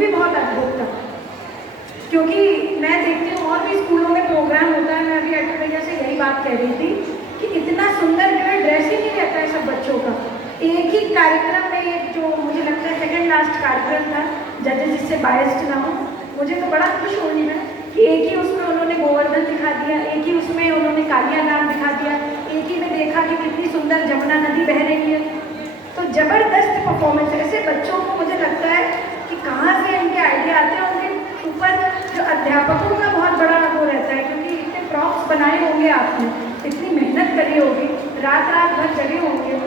भी बहुत अद्भुत था, क्योंकि मैं देखती हूँ और भी स्कूलों में प्रोग्राम होता है। मैं अभी अटल भैया से यही बात कह रही थी कि इतना सुंदर जो है ड्रेस ही नहीं रहता है सब बच्चों का। एक ही कार्यक्रम में, एक जो मुझे लगता है सेकंड लास्ट कार्यक्रम था, जजेस जिससे बायस्ड ना हो, मुझे तो बड़ा खुश हुई मैं कि एक ही उसमें उन्होंने गोवर्धन दिखा दिया, एक ही उसमें उन्होंने कालिया नाम दिखा दिया, एक ही में देखा कि कितनी सुंदर जमुना नदी बह रही है। तो जबरदस्त परफॉर्मेंस। ऐसे बच्चों को मुझे लगता है कि कहाँ से इनके आइडिया आते हैं, उनके ऊपर जो अध्यापकों का बहुत बड़ा वो रहता है, क्योंकि इतने प्रॉप्स बनाए होंगे आपने, इतनी मेहनत करी होगी, रात रात भर जगे होंगे,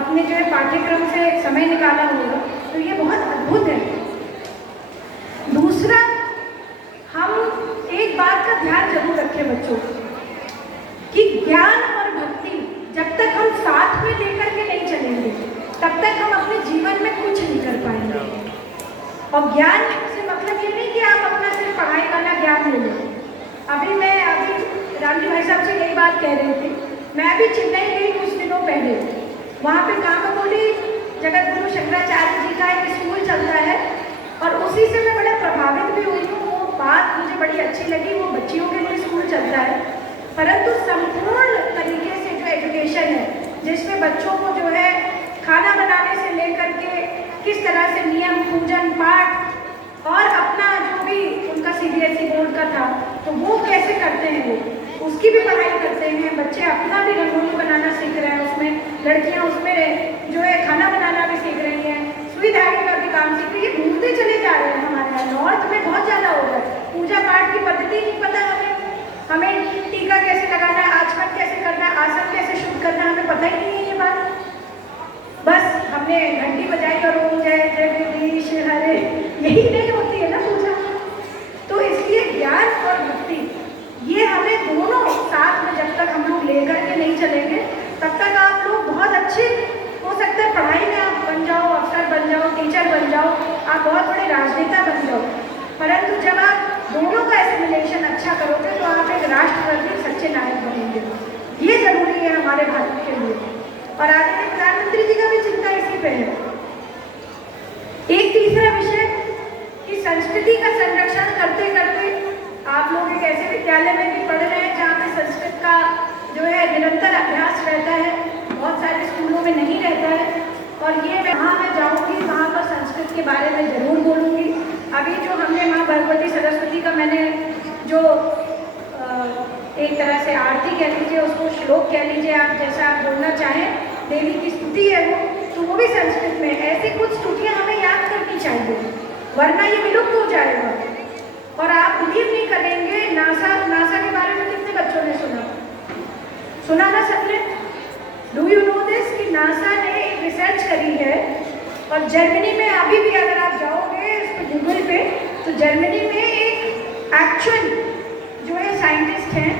अपने जो है पाठ्यक्रम से समय निकाला होगा, तो ये बहुत अद्भुत है। दूसरा, हम एक बात का ध्यान जरूर रखें बच्चों कि ज्ञान और भक्ति जब तक हम साथ में लेकर के नहीं चलेंगे तब तक हम अपने जीवन में कुछ नहीं कर पाएंगे। और ज्ञान से मतलब ये नहीं कि आप अपना सिर्फ पढ़ाई वाला ज्ञान ले लो। अभी रामजी भाई साहब से यही बात कह रही थी। मैं अभी चेन्नई गई कुछ दिनों पहले, वहाँ पे कामाकोडी जगत गुरु शंकराचार्य जी का एक स्कूल चलता है और उसी से मैं बड़ा प्रभावित भी हुई हूँ। वो बात मुझे बड़ी अच्छी लगी। वो बच्चियों के लिए स्कूल चलता है, परंतु संपूर्ण तरीके से जो एजुकेशन है, जिसमें बच्चों को जो है खाना बनाने से लेकर के किस तरह से नियम, पूजन पाठ और अपना जो भी उनका सीबीएसई बोर्ड का था, तो वो कैसे करते हैं, वो उसकी भी पढ़ाई करते हैं। बच्चे अपना भी रंगोली बनाना सीख रहे हैं, उसमें लड़कियां उसमें जो है खाना बनाना भी सीख रही हैं, सुई धागे का भी काम सीख रही है। घूमते चले जा रहे हैं। हमारे यहाँ नॉर्थ में बहुत ज़्यादा हो रहा है। पूजा पाठ की पद्धति नहीं पता हमें टीका कैसे लगाना है, आचमन कैसे करना है, आसन कैसे शुद्ध करना है, हमें पता ही नहीं है ये बात। बस हमने घंटी बजाई और ओम जय जगदीश हरे, यही नहीं होती है ना पूजा। तो इसलिए ज्ञान और भक्ति ये हमें दोनों साथ में जब तक हम लोग लेकर के नहीं चलेंगे तब तक आप लोग बहुत अच्छे, हो सकता है पढ़ाई में आप बन जाओ, अफसर बन जाओ, टीचर बन जाओ, आप बहुत बड़े राजनेता बन जाओ, परंतु जब आप दोनों का एसिमिलेशन अच्छा करोगे तो आप एक राष्ट्रवादी सच्चे नायक बनेंगे। ये जरूरी है हमारे भारत के लिए। और आदरणीय प्रधानमंत्री जी का भी चिंता इसी पे है। एक तीसरा विषय कि संस्कृति का संरक्षण करते करते आप लोग एक ऐसे विद्यालय में भी पढ़ रहे हैं जहाँ पे संस्कृत का जो है निरंतर अभ्यास रहता है, बहुत सारे स्कूलों में नहीं रहता है। और ये वहाँ मैं जाऊँगी, वहाँ पर संस्कृत के बारे में जरूर बोलूँगी। अभी जो हमने माँ भगवती सरस्वती का मैंने जो एक तरह से आरती कह लीजिए, उसको श्लोक कह लीजिए, आप जैसा आप बोलना चाहें, देवी की स्तुति है वो, तो वो भी संस्कृत में। ऐसी कुछ स्तुतियाँ हमें याद करनी चाहिए, वरना ये विलुप्त हो जाएगा। और आप बिलीव नहीं करेंगे, नासा के बारे में कितने बच्चों ने सुना ना सबने? डू यू नो दिस कि नासा ने एक रिसर्च करी है और जर्मनी में, अभी भी अगर आप जाओगे इस पर गूगल पे, तो जर्मनी में एक एक्चुअल जो है साइंटिस्ट हैं,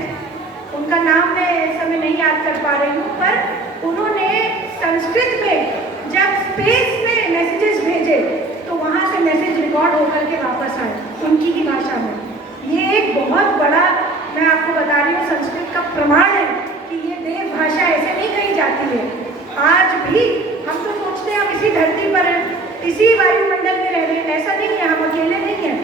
उनका नाम मैं इस समय नहीं याद कर पा रही हूँ, पर उन्होंने संस्कृत में जब स्पेस में मैसेजेस भेजे तो वहाँ से मैसेज रिकॉर्ड होकर के वापस आए उनकी ही भाषा में। ये एक बहुत बड़ा, मैं आपको बता रही हूँ, संस्कृत का प्रमाण है कि ये देव भाषा ऐसे नहीं कही जाती है। आज भी हम तो सोचते हैं हम इसी धरती पर हैं, इसी वायुमंडल में रह रहे हैं, ऐसा नहीं है, हम अकेले नहीं हैं।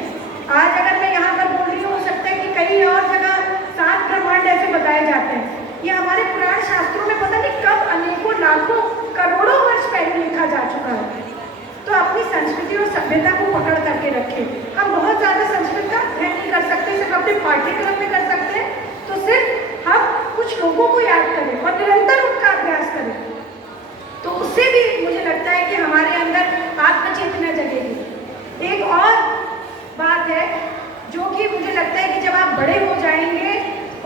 आज अगर मैं यहाँ पर बोल रही हूँ, हो सकता है कि कई और जगह 7 ब्रह्मांड ऐसे बताए जाते हैं। ये हमारे पुराण शास्त्रों में पता नहीं कब अनेकों लाखों करोड़ों वर्ष पहले लिखा जा चुका है। तो अपनी संस्कृति और सभ्यता को पकड़ करके रखें। हम बहुत ज़्यादा संस्कृत का अध्ययन नहीं कर सकते, सिर्फ अपने पाठ्यक्रम में कर सकते हैं, तो सिर्फ हम कुछ लोगों को याद करें और निरंतर उनका अभ्यास करें, तो उससे भी मुझे लगता है कि हमारे अंदर आत्मचेतना जगेगी। एक और बात है जो कि मुझे लगता है कि जब आप बड़े हो जाएंगे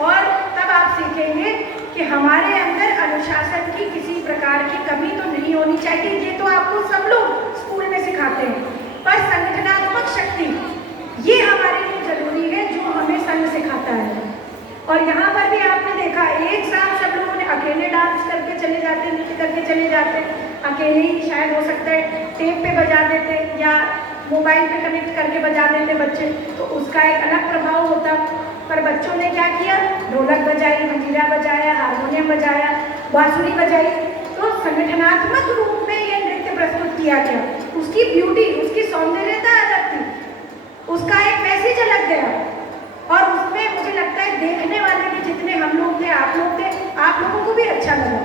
और तब आप सीखेंगे कि हमारे अंदर अनुशासन की किसी प्रकार की कमी तो नहीं होनी चाहिए। ये तो आपको सब लोग स्कूल में सिखाते हैं, पर संगठनात्मक शक्ति ये हमारे लिए जरूरी है, जो हमें संघ सिखाता है। और यहाँ पर भी आपने देखा, एक साथ सब लोगों ने अकेले डांस करके चले जाते, नृत्य करके चले जाते, अकेले ही शायद हो सकता है टेप पे बजा देते या मोबाइल पे कनेक्ट करके बजा देते बच्चे, तो उसका एक अलग प्रभाव होता। पर बच्चों ने क्या किया, ढोलक बजाई, मंजीरा बजाया, हारमोनियम बजाया, बांसुरी बजाई, तो संगठनात्मक रूप में यह नृत्य प्रस्तुत किया गया। उसकी ब्यूटी, उसकी सौंदर्यता अलग थी, उसका एक मैसेज अलग गया और उसमें मुझे लगता है देखने वाले भी जितने हम लोग थे, आप लोगों को भी अच्छा लगा।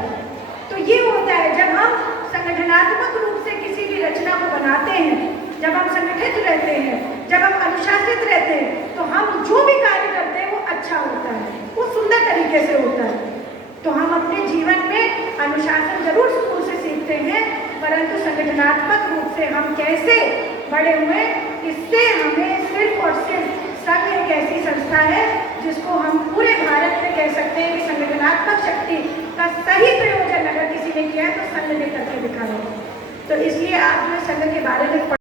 तो ये होता है जब हम संगठनात्मक रूप से किसी भी रचना को बनाते हैं, जब हम संगठित रहते हैं, जब हम अनुशासित रहते हैं, तो हम जो भी कार्य करते हैं वो अच्छा होता है, वो सुंदर तरीके से होता है। तो हम अपने जीवन में अनुशासन जरूर स्कूल से सीखते हैं, परंतु संगठनात्मक रूप से हम कैसे बड़े हुए, इससे हमें सिर्फ और सिर्फ संघ एक ऐसी संस्था है जिसको हम पूरे भारत में कह सकते हैं कि संगठनात्मक शक्ति का सही प्रयोजन अगर किसी ने किया है तो संघ ने करके दिखाया। तो इसलिए आप जो संघ के बारे में